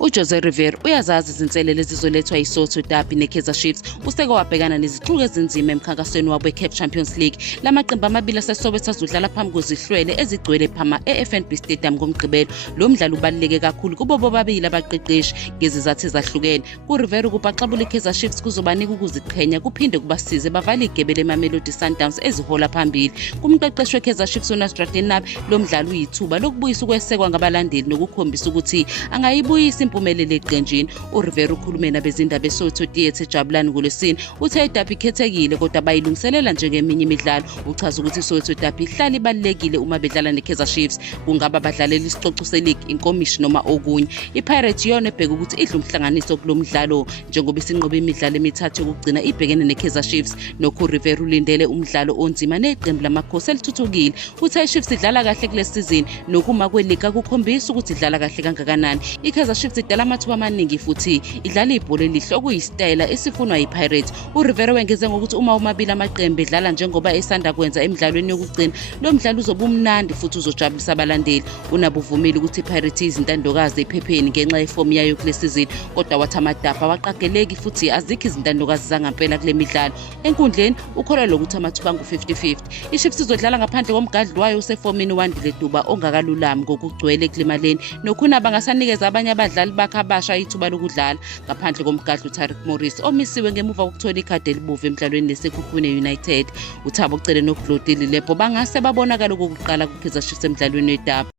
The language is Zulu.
uJose Rivera uyazazi izinselele ezizolethwa yiSoweto Derby neKaizer Chiefs. Useke wabhekana nezixuku ezinzima emkhankasweni wabo eCAF Champions League. Lamaqembu amabili aseSoweto azodlala phambi kwezihlwele ezigcwele phama eFNB Stadium ngomgqibelo. Lo mdlalo ubaluleke kakhulu kubo bobabili abaqeqeshi ngezizathu ezahlukene. kuRivera ukubaxabula iKaizer Chiefs kuzobanika ukuziqhenya kuphinde kubasize bavale igebe leMamelodi Sundowns ezihola phambili. Kumqeqeshi weKaizer Chiefs uNasruddin Nabi, lo mdlalo uyithuba lokubuyisa ukwesekwa ngabalandeli nokukhombisa ukuthi angayibuyisa impumelelo eqenjini. uRivera ukhulume nabezindaba eSoweto Theatre eJabulani ngoLwesine. Uthe iDerby ikhethekile kodwa bayilungiselela njengeminye imidlalo. Uchaza ukuthi iSoweto Derby ihlala ibalulekile uma bedlala neKaizer Chiefs, kungaba badlalela isicoco seleague, inkomishi noma okunye. iPirates yona ebheka ukuthi idla umhlanganiso kulo mdlalo njengoba isinqobe imidlalo emithathu yokugcina ibhekene neKaizer Chiefs. nokuRivera ulindele umdlalo onzima neqembu lamakhosi elithuthukile. Uthe iChiefs idlala kahle kule season nokuma kweliga kukhombisa ukuthi idlala kahle kangakanani. iKaizer Chiefs idala amathuba amaningi futhi idlala ibhola elihle okuyisitayela esifunwa yiPirates. uRivera wengeze ngokuthi uma omabili amaqembu edlala njengoba esanda kwenza emidlalweni yokugcina, lo mdlalo uzoba umnandi futhi uzojabulisa abalandeli. Unabo uvumile ukuthi iPirates izintandokazi ephepheni ngenxa yefomu yayo kule season, kodwa wathi amadapha waqageleki futhi azikho izintandokazi zangampela kule midlalo. Enkundleni ukholelwa ukuthi amathuba angu-50-50. iChiefs izodlala ngaphandle komgadli wayo usefomini uWandile Duba ongakalulami ngokugcwele ekulimaleni. nokhuna bangasanikeza abanye abadlali bakhe abasha ithuba lokudlala ngaphandle komgadli uTariq Morris omisiwe ngemuva kokuthola ikhadi elibovu emidlalweni neSekhukhune United. uThabo Cele noGlodile Lepo bangase babonakala okokuqala kuKaizer Chiefs emidlalweni weDerby.